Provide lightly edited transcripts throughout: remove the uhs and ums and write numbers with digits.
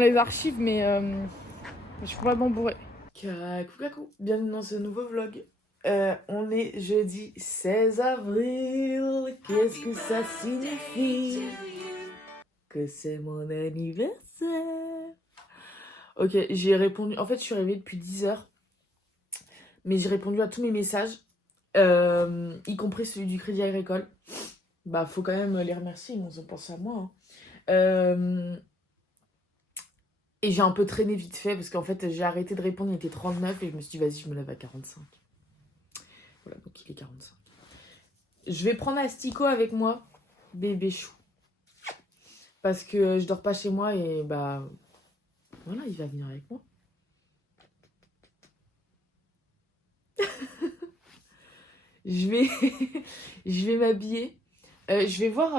Les archives, mais je suis vraiment bourrée. Coucou, bienvenue dans ce nouveau vlog. On est jeudi 16 avril. Qu'est-ce que ça signifie? Que c'est mon anniversaire. Ok, j'ai répondu. En fait, je suis réveillée depuis 10 heures. Mais j'ai répondu à tous mes messages, y compris celui du Crédit Agricole. Bah, faut quand même les remercier, ils ont pensé à moi. Et j'ai un peu traîné vite fait parce qu'en fait, j'ai arrêté de répondre, il était 39 et je me suis dit, vas-y, je me lève à 45. Voilà, donc il est 45. Je vais prendre Astico avec moi, bébé chou. Parce que je dors pas chez moi et bah voilà, il va venir avec moi. je vais je vais m'habiller. Je vais voir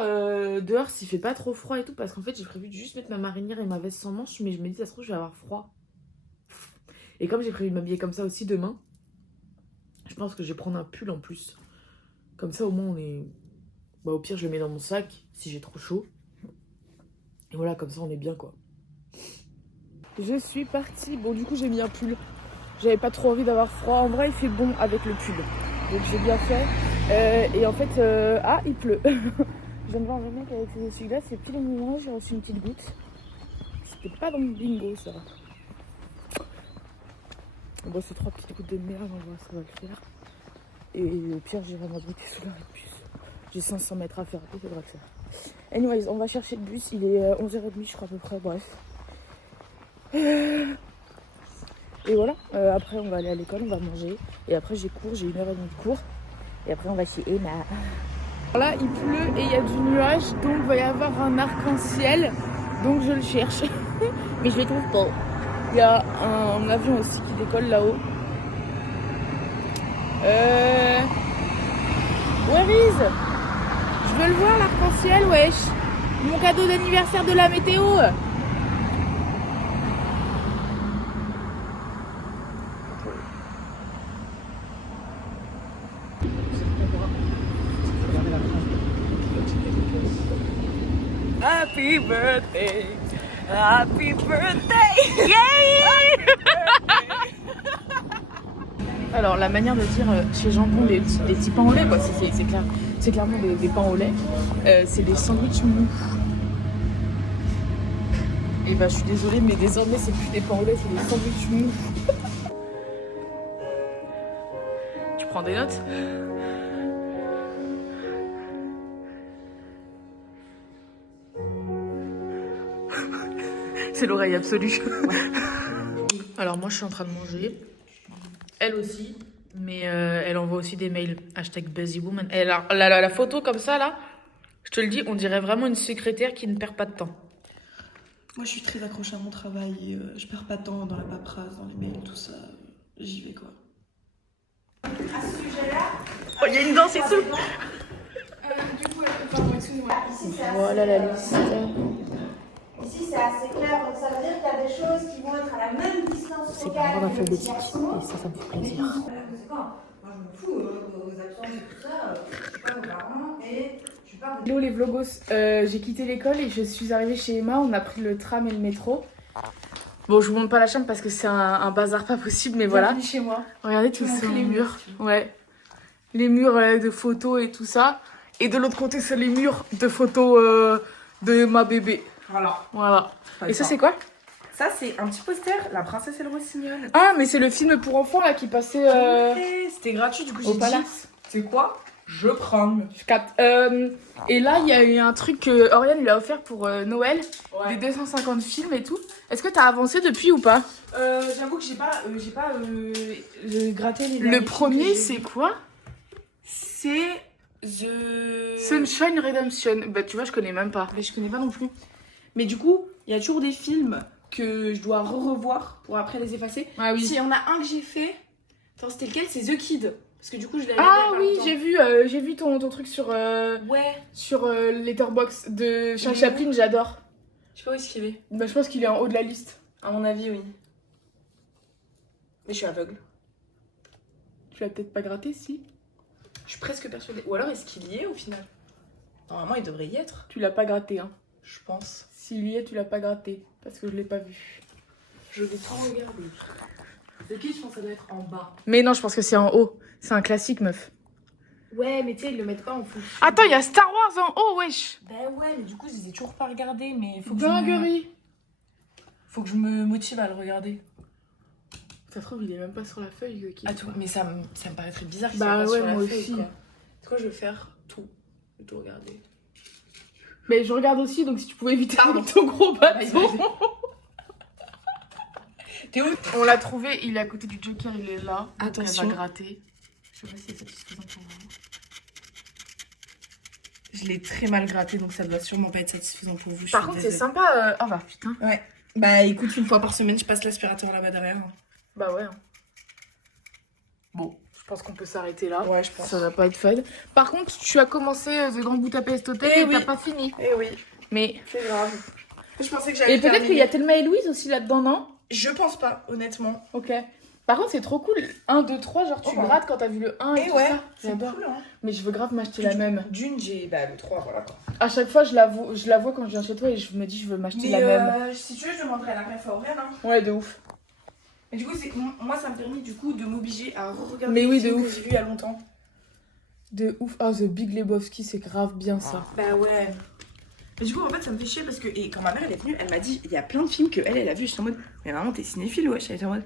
dehors s'il fait pas trop froid et tout parce qu'en fait j'ai prévu de juste mettre ma marinière et ma veste sans manches, mais je me dis ça se trouve je vais avoir froid. Et comme j'ai prévu de m'habiller comme ça aussi demain, je pense que je vais prendre un pull en plus. Comme ça au moins on est... Bah au pire je le mets dans mon sac si j'ai trop chaud. Et voilà, comme ça on est bien quoi. Je suis partie. Bon du coup j'ai mis un pull. J'avais pas trop envie d'avoir froid. En vrai il fait bon avec le pull. Donc j'ai bien fait. Et en fait... Ah il pleut. Je viens de voir un mec avec ses essuie-glaces. C'est pile au moment, j'ai reçu une petite goutte. C'était pas dans mon bingo ça. Bon c'est 3 petites gouttes de merde, on va voir, ça va le faire. Et au pire j'irai m'abriter sous l'arrêt de bus. J'ai 500 mètres à faire, et ça devrait le faire. Anyways, on va chercher le bus, il est 11h30 je crois à peu près, bref. Et voilà, après on va aller à l'école, on va manger. Et après j'ai cours, j'ai 1h30 de cours. Et après on va chez Emma. Là il pleut et il y a du nuage, donc il va y avoir un arc-en-ciel. Donc je le cherche. Mais je le trouve pas. Il y a un avion aussi qui décolle là-haut. Where is? Je veux le voir l'arc-en-ciel, wesh. Mon cadeau d'anniversaire de la météo. Happy birthday. Happy birthday. Yay. Alors la manière de dire chez Jambon des petits pains au lait, quoi, c'est clair, c'est clairement des pains au lait. C'est des sandwichs mous. Et bah je suis désolée, mais désormais c'est plus des pains au lait, c'est des sandwichs mous. Tu prends des notes? C'est l'oreille absolue. Ouais. Alors moi je suis en train de manger. Elle aussi. Mais elle envoie aussi des mails. #busywoman. Elle a la photo comme ça là. Je te le dis, on dirait vraiment une secrétaire qui ne perd pas de temps. Moi, je suis très accrochée à mon travail et je perds pas de temps dans la paperasse, dans les mails, tout ça. J'y vais, quoi. À ce sujet-là... Oh, il y a une danse et tout. Du coup, pardon, excuse-moi. Ici, c'est assez... Voilà la liste. Ici, c'est assez clair. Donc, ça veut dire qu'il y a des choses qui vont être à la même distance C'est focale. par ordre alphabétique. Et ça me fait plaisir. Voilà, conséquent. Moi, je me fous vos absences et tout ça. Je suis pas vos parents et je suis pas... Hello les vlogos, j'ai quitté l'école et je suis arrivée chez Emma, on a pris le tram et le métro. Bon, je vous montre pas la chambre parce que c'est un bazar pas possible, mais voilà. Bienvenue chez moi. Regardez tous ces murs. Ouais. Les murs de photos et tout ça. Et de l'autre côté, c'est les murs de photos de ma bébé. Voilà. Et ça, c'est quoi? Ça, c'est un petit poster, La Princesse et le Rossignol. Ah, mais c'est le film pour enfants là qui passait C'était gratuit, du coup, au j'ai Palace. c'est quoi? Je prends. Je capte. Et là, il y a eu un truc que Oriane lui a offert pour Noël. Ouais. Des 250 films et tout. Est-ce que t'as avancé depuis ou pas? J'avoue que j'ai pas gratté les Le derniers premier, films que j'ai c'est vus. quoi? C'est The... Sunshine Redemption. Bah, tu vois, je connais même pas. Mais je connais pas non plus. Mais du coup, il y a toujours des films que je dois revoir pour après les effacer. Ah oui. S'il y en a un que j'ai fait... Attends, c'était lequel? C'est The Kid. Parce que du coup, je l'avais Ah regardé oui, il y a pas longtemps. j'ai vu ton truc sur Ouais. Letterboxd de Charles Oui. Chaplin, j'adore. Je sais pas où est-ce qu'il est. Bah, je pense qu'il est en haut de la liste. À mon avis, oui. Mais je suis aveugle. Tu l'as peut-être pas gratté, si? Je suis presque persuadée. Ou alors, est-ce qu'il y est au final? Normalement, il devrait y être. Tu l'as pas gratté, hein. Je pense. S'il y est, tu l'as pas gratté. Parce que je l'ai pas vu. Je vais trop regarder. C'est qui, je pense que ça doit être en bas. Mais non, je pense que c'est en haut. C'est un classique, meuf. Ouais, mais tu sais, ils le mettent pas en fonction. Attends, il y a Star Wars en haut, wesh. Bah ouais, mais du coup, je les ai toujours pas regardés. Mais faut que je me motive à le regarder. Ça se trouve, il est même pas sur la feuille. Attends, mais ça me paraîtrait bizarre qu'il Bah soit pas ouais, sur la moi feuille, aussi. quoi. C'est quoi, je vais faire tout. Je vais tout regarder. Mais je regarde aussi, donc si tu pouvais éviter ton gros bâton. T'es où? On l'a trouvé, il est à côté du Joker, il est là. Donc Attention. Elle va gratter. Je sais pas si c'est satisfaisant pour vous. Je l'ai très mal gratté, donc ça doit sûrement pas être satisfaisant pour vous. Par contre, c'est sympa. Oh bah putain. Ouais. Bah écoute, une fois par semaine, je passe l'aspirateur là-bas derrière. Bah ouais. Bon, je pense qu'on peut s'arrêter là. Ouais, je pense. Ça va pas être fun. Par contre, tu as commencé The Grand Budapest Hotel et oui. t'as pas fini. Eh oui, Mais. c'est grave. Je pensais que j'allais Et peut-être qu'il y a Thelma et Louise aussi là-dedans, non? Je pense pas, honnêtement. Ok. Par contre, c'est trop cool. 1, 2, 3, genre tu Oh. grattes quand t'as vu le 1 et Et tout ouais, ça. c'est J'adore. cool, hein. Mais je veux grave m'acheter la même. D'une, j'ai le 3, voilà. À chaque fois, je la vois quand je viens chez toi et je me dis, je veux m'acheter la même. si tu veux, je demanderai la ref à Aurélien. Hein. Ouais, de ouf. Mais du coup, moi, ça me permet du coup de m'obliger à regarder Mais oui, les films de que ouf. j'ai vu il y a longtemps. De ouf. Ah, The Big Lebowski, c'est grave bien ça. Bah ouais. Mais du coup, en fait, ça me fait chier parce que et quand ma mère elle est venue, elle m'a dit il y a plein de films que elle a vu. J'étais en mode mais maman, t'es cinéphile, ouais. J'étais en mode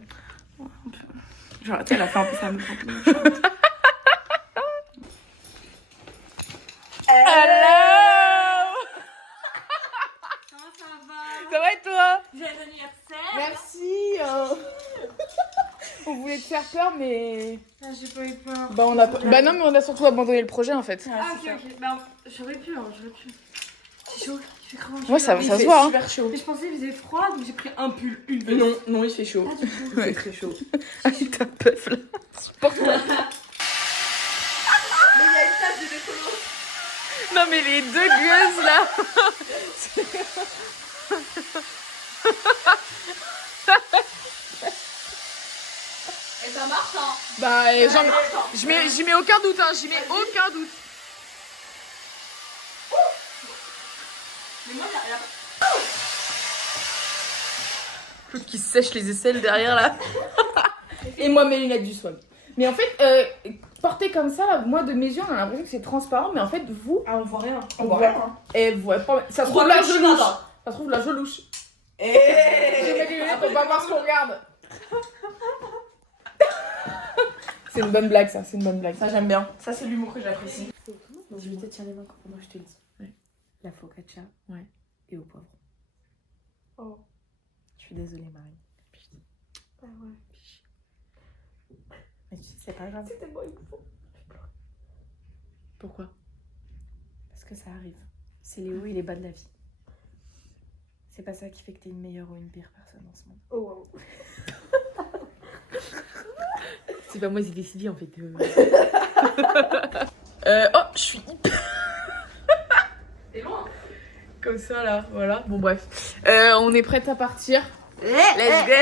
ouais, un peu. Genre, tu sais, elle a fait un peu ça, me fait un peu. Hello. Comment ça va? Ça va et toi? Joyeux anniversaire! Merci. On voulait te faire peur, mais. Ah, j'ai pas eu peur. Bah, on a pas... bah non, mais on a surtout abandonné le projet en fait. Ah, ok, ok. Bah, j'aurais pu, hein, j'aurais pu. C'est chaud, il fait grave chaud. Ouais, ça là. se voit. Hein. Super chaud. Mais je pensais qu'il faisait froid, donc j'ai pris un pull, une veste. Non, non, il fait chaud. Ah, du coup. C'est très chaud. Avec ta puff là. Mais il y a une tache de décolo. Non, mais les deux gueuses là. Et ça marche, hein? Bah, j'y mets aucun doute, hein. J'y mets aucun doute. Mais moi, il y a L'autre qui se sèche les aisselles derrière là. Et moi mes lunettes du soleil. Mais en fait, porté comme ça, là, moi de mes yeux, on a l'impression que c'est transparent, mais en fait, vous, Ah, on voit rien. on voit rien. Et vous voyez pas. Ça se trouve là, je louche. Ça se trouve là, je louche. J'ai mes lunettes pour pas voir ce qu'on regarde. C'est une bonne blague, ça, c'est une bonne blague. Ça, j'aime bien. Ça, c'est l'humour que j'apprécie. Je vais te tirer les mains comment je te le dis. Ouais. La focaccia. Ouais. Et au poivron. Oh. Je suis désolée, Marie. Bah ouais. Mais tu sais, c'est pas grave. C'était bon, il faut. Pourquoi? Parce que ça arrive. C'est les hauts et les bas de la vie. C'est pas ça qui fait que t'es une meilleure ou une pire personne en ce moment. Oh, wow. C'est pas moi qui décidé en fait. Oh, je suis hyper. C'est loin. Comme ça là, voilà. Bon bref. On est prête à partir. Let's go.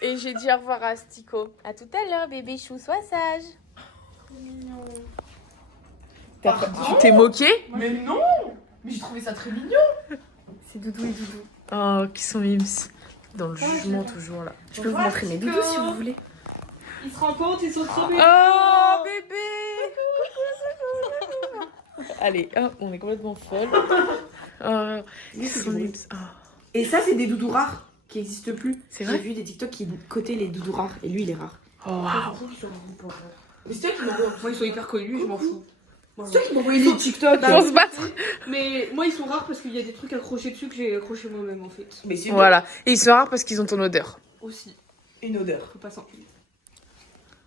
Et j'ai dit au revoir à Stico. À tout à l'heure, bébé chou, sois sage. Tu t'es moqué? Mais non. Mais j'ai trouvé ça très mignon. C'est Doudou et Doudou. Oh, qui sont mimes. Dans le jugement toujours là. Je peux vous montrer mes doudous si vous voulez. Il se rend compte, ils sont trop bien. Oh bébé. Allez, hop, on est complètement folle. Oh, ils sont mimes. Oh. Et ça, c'est des doudous rares qui n'existent plus. C'est J'ai vrai? vu des TikTok qui cotaient les doudous rares. Et lui, il est rare. Oh, wow. Mais c'est toi qui m'envoie. Moi, ils sont hyper connus, je m'en fous. C'est toi qui m'envoie les TikTok. Faut se battre. Mais moi, ils sont rares parce qu'il y a des trucs accrochés dessus que j'ai accroché moi-même en fait. Mais c'est Voilà. Et ils sont rares parce qu'ils ont ton odeur. Aussi. une odeur. Faut pas sentir.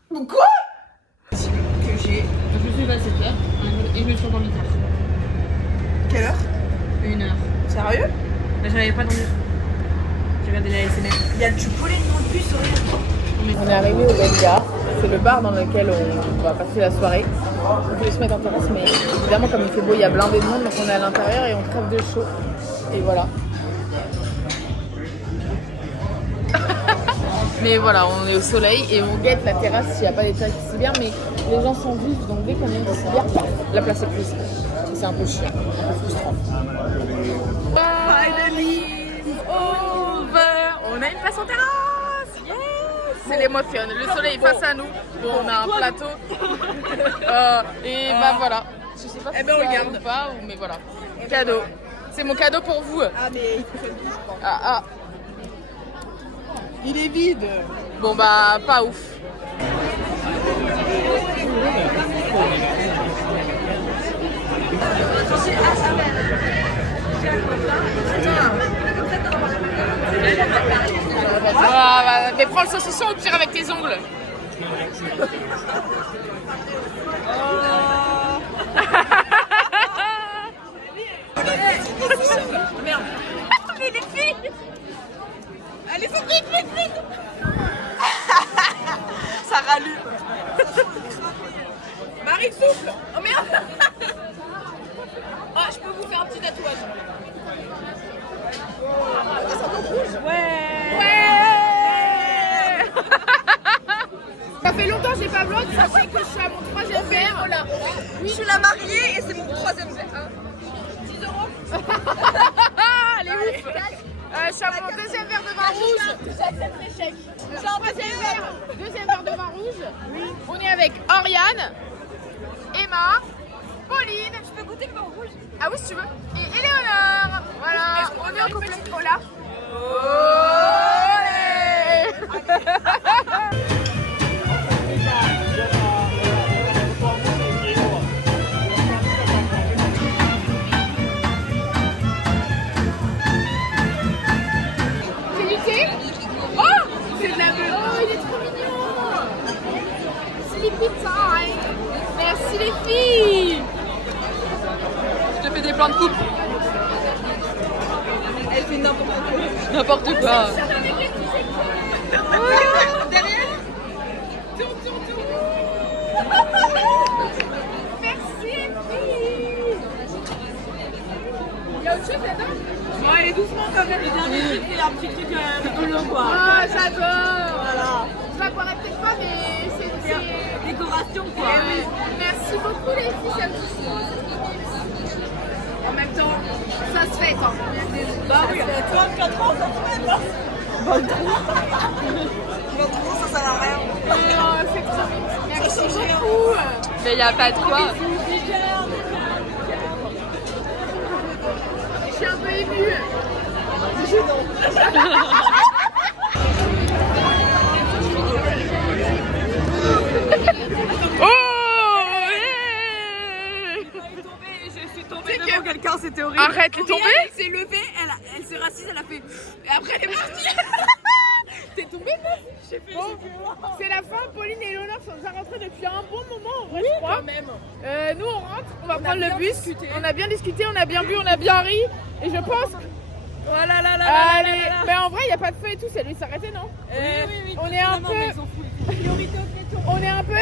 Quoi? Que j'ai. Je me suis levée à 7h et je me suis endormie tard. Quelle heure? 1h. Sérieux? Bah, j'arrivais pas à dormir. J'ai regardé la SMR. Il y a du pollen dans le bus, regarde. On est arrivé au Belia, c'est le bar dans lequel on va passer la soirée. On voulait se mettre en terrasse, mais évidemment, comme il fait beau, il y a blindé de monde, donc on est à l'intérieur et on crève de chaud. Et voilà. Mais voilà, on est au soleil et on guette la terrasse s'il n'y a pas des taxis bien, mais Les gens sont vifs, donc dès qu'on est une bière, la place est prise. C'est un peu chiant, un peu frustrant. Finally over. On a une place en terrasse. Yes. C'est l'émotion. Le soleil est face à nous. Bon, on a un plateau. Et bah voilà. Je sais pas si ben, on ça le garde. ou pas, mais voilà. Cadeau. C'est mon cadeau pour vous. Ah, mais il faut que je bouge, je crois. Ah. Il est vide. Bon bah pas ouf. Ah, mais prends le saucisson au pire avec tes ongles. Merde. Mais les filles. Allez, faut vite. Ça rallume. Marie souffle. Oh merde. Oh, je peux vous faire un petit tatouage. Ouais. Ça fait longtemps que j'ai pas vlog, sachez que je suis à mon 3e verre. Voilà. Oui. Je suis la mariée et c'est mon 3e verre. 10 €. Allez, ouf. Je suis à mon 2e verre de vin rouge. J'accepte l'échec. Deuxième verre de vin rouge. Oui. On est avec Oriane, Emma, Pauline. Je peux goûter le vin rouge? Ah oui, si tu veux. Et Éléonore. Voilà. On est en couple. Hola. C'est du thé? Oh, c'est de la meule. Oh, il est trop mignon. Sleepy time. Merci les filles. Je te fais des plans de coupe. Elle fait n'importe quoi. N'importe quoi. Derrière. Merci les filles. Il y a autre chose là-dedans? Bon, allez doucement quand même. Le dernier truc, c'est un petit truc rigolo, quoi. Ah, j'adore. Voilà. Je la boirai peut-être pas, mais c'est Décoration, quoi. oui. Merci beaucoup les filles, ça me touche. En même temps, ça se fait quoi. Bah oui, 24 ans, ça se fait, là. 23, ça sert à rien. C'est trop bien. Merci beaucoup. Mais y a pas de quoi. Je suis un peu émue. C'est gênant. Quelqu'un, c'était horrible. Arrête, t'es tombée? Elle s'est levée, elle s'est assise, elle a fait. Et après, elle est partie. T'es tombée, meuf? Bon, c'est la fin. Pauline et Léonore sont déjà rentrées depuis un bon moment, en vrai, je crois. Quand même. Nous, on rentre, on va prendre le bus. On a bien discuté, on a bien bu, on a bien ri. Et je pense. Voilà, Allez, mais en vrai, il n'y a pas de feu et tout, c'est lui s'arrêter, non? Oui, On est un non, peu. mais ils s'en foutent. Priorité au péton. On est un peu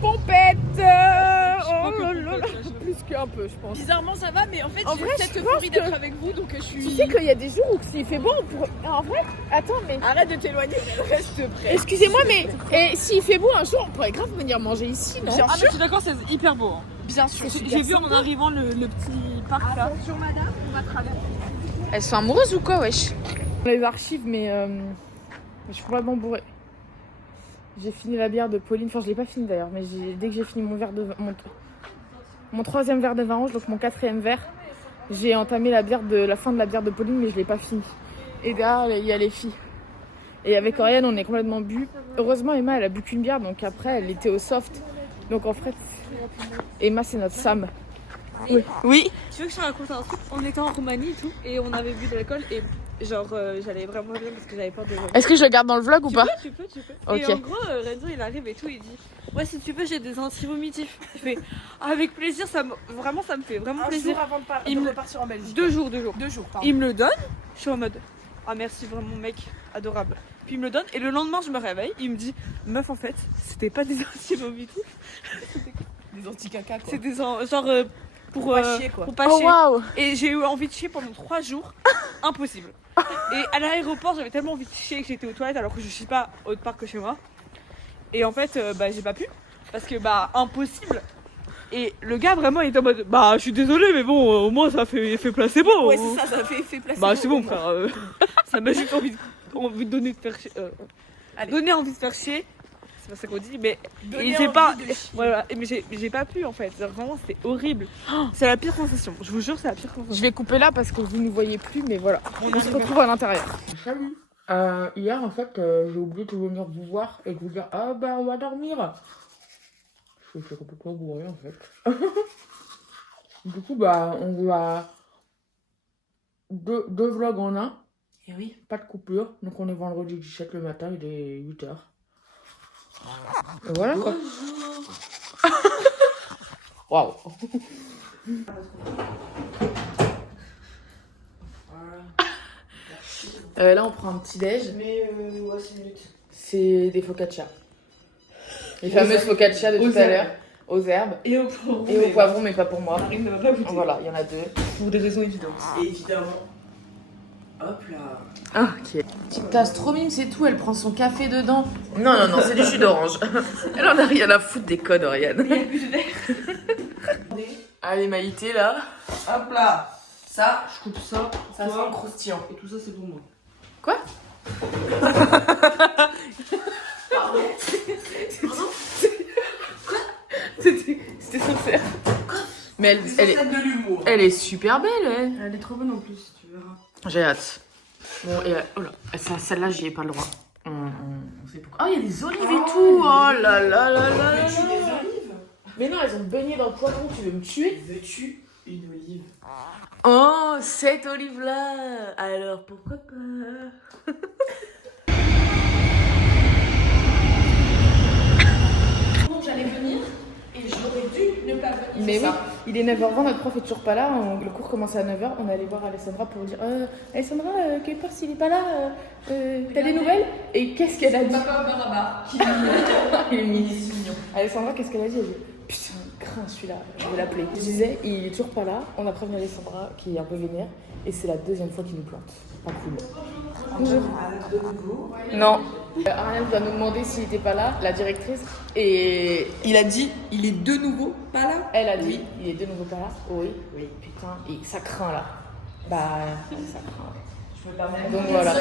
pompette. Oh là là. Plus qu'un peu, je pense. Bizarrement, ça va, mais en fait, En j'ai vrai, cette je euphorie pense que- d'être avec vous, donc je suis. Tu sais qu'il y a des jours où s'il fait beau, on pourrait. En vrai, attends, mais. Arrête de t'éloigner, mais reste près. Excusez-moi, mais et s'il fait beau un jour, on pourrait grave venir manger ici, non? Ah, mais je suis d'accord, c'est hyper beau. Bien sûr. J'ai vu en arrivant le petit parc là. Attention madame, on va traverser. Elles sont amoureuses ou quoi, wesh? Les archives, mais je suis complètement bourrée. J'ai fini la bière de Pauline, enfin je l'ai pas fini d'ailleurs, mais dès que j'ai fini mon verre de mon 3e verre de vin rouge, donc mon 4e verre, j'ai entamé la fin de la bière de Pauline, mais je l'ai pas fini. Et derrière il y a les filles. Et avec Oriane, on est complètement bu. Heureusement, Emma, elle a bu qu'une bière, donc après elle était au soft. Donc en fait, Emma c'est notre Sam. Oui. Tu veux que je te raconte un truc? On était en Roumanie et tout, et on avait bu de l'alcool, et genre j'allais vraiment bien parce que j'avais peur de. Est-ce que je le garde dans le vlog ou pas? Tu peux. Ok. Et en gros, Renzo il arrive et tout, il dit ouais, si tu veux, j'ai des anti-vomitifs. Je fais avec plaisir, vraiment ça me fait vraiment plaisir. avant Il me- repartir en Belgique. 2 jours. 2 jours, pardon. Il me le donne, je suis en mode ah merci vraiment mec, adorable. Puis il me le donne et le lendemain je me réveille, il me dit meuf en fait, c'était pas des anti-vomitifs, Des anti-caca, quoi. c'est des genre pour pas chier, quoi. pour pas Oh chier. waouh! Et j'ai eu envie de chier pendant 3 jours, impossible. Et à l'aéroport j'avais tellement envie de chier que j'étais aux toilettes alors que je suis pas autre part que chez moi. Et en fait bah j'ai pas pu. parce que bah impossible. Et le gars vraiment il était en mode bah je suis désolé mais bon au moins ça fait effet placebo. Ouais, c'est ça, ça fait effet placebo. Bah c'est bon frère. Ça m'a juste envie de donner de faire chier. Donner envie de faire chier. C'est pas ça qu'on dit, mais j'ai pas. Voilà, mais j'ai pas pu en fait. Vraiment, c'était horrible. C'est la pire sensation. Je vous jure, c'est la pire sensation. Je vais couper là parce que vous ne voyez plus, mais voilà. On se retrouve à l'intérieur. Salut. Hier, en fait, j'ai oublié de venir vous voir et de vous dire ah bah on va dormir. Je suis complètement bourré en fait. Du coup, bah on va deux vlogs en un. Et oui. Pas de coupure. Donc on est vendredi 17 le matin, il est 8h. Et voilà quoi. Waouh. Là on prend un petit déj. Mais ouais, 6 minutes. C'est des focaccia. Les fameuses focaccia de tout à l'heure. Aux herbes. Et au poivron. Et au poivron, mais pas pour moi. Marine ne va pas goûter. Voilà, il y en a 2. Pour des raisons évidentes. Et évidemment. Hop là. Ah, ok. Petite tasse trop mime, c'est tout. Elle prend son café dedans. Non, non, non, c'est du jus d'orange. Elle en a rien à foutre des codes, Oriane. Il y a plus de verre. Allez, Maïté, là. Hop là. Ça, Je coupe ça. ça sent croustillant. Et tout ça, c'est pour moi. Quoi? C'était sincère. Mais elle est, de l'humour. elle est super belle, elle. Elle est trop bonne en plus, tu verras. J'ai hâte. Bon, et oh là, celle-là, j'y ai pas le droit. On sait pourquoi. Ah, il y a des olives et tout. Oh là là là là là. Veux-tu des olives? Mais non, elles ont baigné dans le poivron. Tu veux me tuer? Veux-tu une olive? Oh, cette olive-là. Alors, pourquoi pas? J'allais venir et j'aurais dû ne pas venir. Mais oui, il est 9h20, notre prof est toujours pas là. Le cours commence à 9h. On est allé voir Alessandra pour lui dire Alessandra, quelque part s'il est pas là, t'as des nouvelles? Et qu'est-ce qu'elle a dit? Il est mignon. Alessandra, qu'est-ce qu'elle a dit? Elle dit putain, il craint celui-là, je vais l'appeler. Je disais, il est toujours pas là. On a prévenu Alessandra qui est un peu vénère. Et c'est la 2e fois qu'il nous plante. Pas cool. Bonjour. Non. Ariane va nous demander s'il était pas là, la directrice. Et Il a dit, il est de nouveau pas là. elle a dit, il est de nouveau pas là. Oui. Oui. Putain, et ça craint là. Bah, ça craint. Je peux pas même. Donc voilà.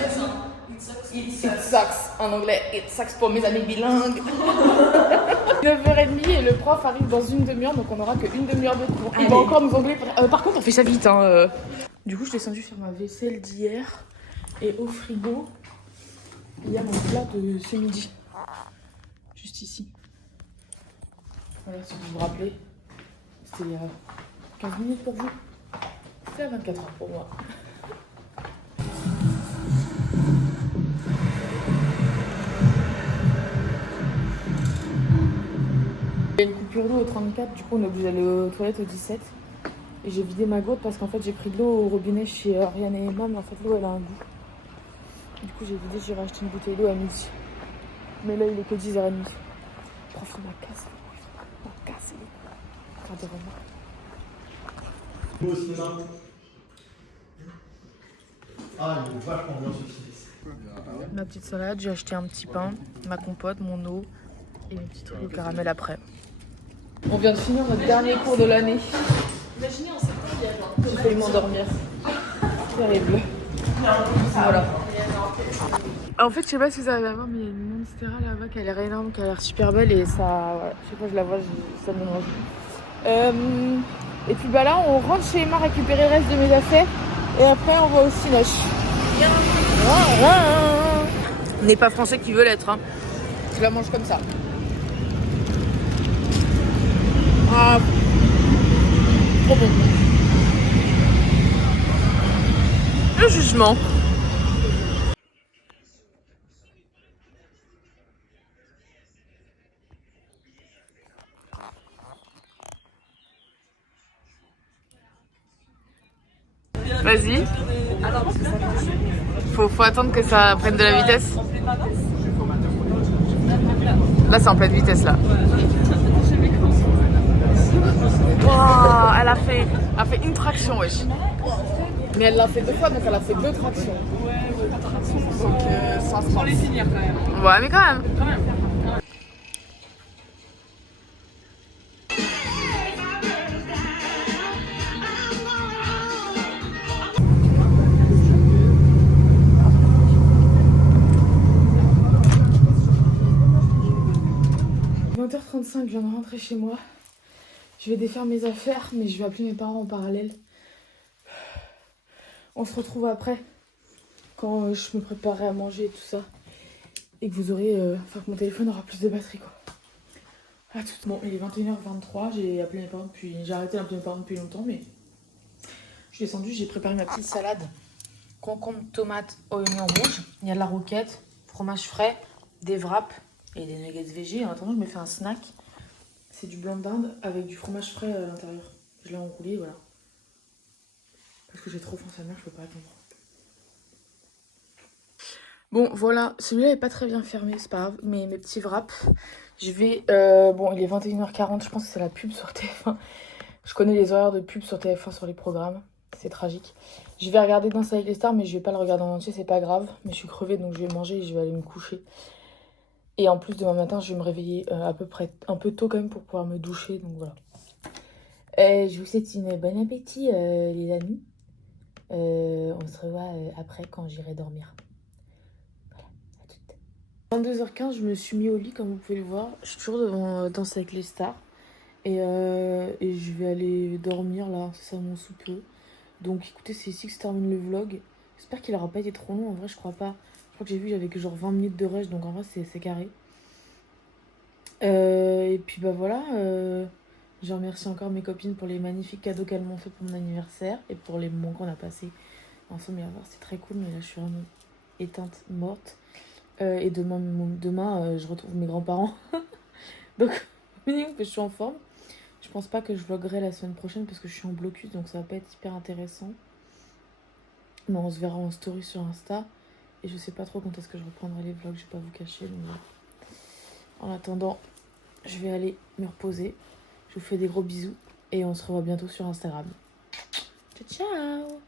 It sucks en anglais. It sucks pour mes amis bilingues. 9h30 et le prof arrive dans une demi-heure, donc on aura qu'une demi-heure de cours. Il va encore nous engueuler. Par contre, on fait ça vite. Hein. Du coup, je suis descendue faire ma vaisselle d'hier. Et au frigo, il y a mon plat de ce midi. Juste ici. Voilà, si vous vous rappelez, c'était il y a 15 minutes pour vous. C'est à 24 heures pour moi. Il y a une coupure d'eau au 34, du coup on est obligé d'aller aux toilettes au 17. Et j'ai vidé ma gourde parce qu'en fait j'ai pris de l'eau au robinet chez Oriane et Emma, mais en fait l'eau elle a un goût. Du coup j'ai vidé, j'ai racheté une bouteille d'eau à midi. Mais là il est que 10h30. Le prof il m'a cassé. Il m'a cassé. Faire des remarques. Au cinéma. Ah, il est vachement bien ce film. Ma petite salade, j'ai acheté un petit pain, ma compote, mon eau et mes petits trucs au caramel après. On vient de finir notre dernier cours de l'année. Imaginez en septembre, il y a genre. J'ai failli m'endormir. Terrible. Voilà. En fait, je sais pas si vous arrivez à voir, mais il y a une monstera là-bas qui a l'air énorme, qui a l'air super belle et ça. Voilà, chaque fois que je la vois, ça me donne envie. Et puis bah là, on rentre chez Emma récupérer le reste de mes affaires et après on va au Cinoche. On n'est pas français qui veut l'être. Hein. Je la mange comme ça. Ah, trop bon. Le jugement. Vas-y. Faut attendre que ça prenne de la vitesse. Là, c'est en pleine vitesse, là. Wow, elle a fait une traction, wesh. Mais elle l'a fait 2 fois, donc elle a fait 2 tractions. Donc, ça se passe. Faut les finir quand même. Ouais, mais quand même. 22h05, je viens de rentrer chez moi. Je vais défaire mes affaires, mais je vais appeler mes parents en parallèle. On se retrouve après, quand je me préparerai à manger et tout ça. Et que vous aurez... Enfin, que mon téléphone aura plus de batterie, quoi. À tout. Bon, il est 21h23, j'ai appelé mes parents depuis... J'ai arrêté d'appeler mes parents depuis longtemps, mais... Je suis descendue, j'ai préparé ma petite salade. Concombre, tomate, oignon rouge. Il y a de la roquette, fromage frais, des wraps et des nuggets végé. En attendant, je me fais un snack. C'est du blanc de dinde avec du fromage frais à l'intérieur. Je l'ai enroulé, voilà. Parce que j'ai trop faim, sa mère, je peux pas attendre. Bon, voilà. Celui-là est pas très bien fermé, c'est pas grave. Mais mes petits wraps, je vais... Bon, il est 21h40, je pense que c'est la pub sur TF1. Je connais les horaires de pub sur TF1 sur les programmes. C'est tragique. Je vais regarder Danse avec les stars, mais je vais pas le regarder en entier, c'est pas grave. Mais je suis crevée, donc je vais manger et je vais aller me coucher. Et en plus, demain matin, je vais me réveiller à peu près un peu tôt quand même pour pouvoir me doucher, donc voilà. Je vous souhaite une bon appétit, les amis. On se revoit après quand j'irai dormir. Voilà, à toutes. 22h15, je me suis mis au lit, comme vous pouvez le voir. Je suis toujours devant Danse avec les stars. Et je vais aller dormir là, c'est ça mon sous-peu. Donc écoutez, c'est ici que se termine le vlog. J'espère qu'il aura pas été trop long, en vrai je crois pas. Je crois que j'ai vu, j'avais que genre 20 minutes de rush, donc en vrai c'est carré. Et puis bah voilà, je remercie encore mes copines pour les magnifiques cadeaux qu'elles m'ont fait pour mon anniversaire. Et pour les moments qu'on a passés ensemble, c'est très cool, mais là je suis vraiment éteinte, morte. Et demain je retrouve mes grands-parents. Donc minimum que je suis en forme. Je pense pas que je vloggerai la semaine prochaine parce que je suis en blocus, donc ça va pas être hyper intéressant. Mais on se verra en story sur Insta. Et je sais pas trop quand est-ce que je reprendrai les vlogs, je vais pas vous cacher. Donc voilà. En attendant, je vais aller me reposer. Je vous fais des gros bisous et on se revoit bientôt sur Instagram. Ciao, ciao!